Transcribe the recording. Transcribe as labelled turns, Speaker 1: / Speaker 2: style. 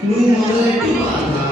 Speaker 1: Numărul 2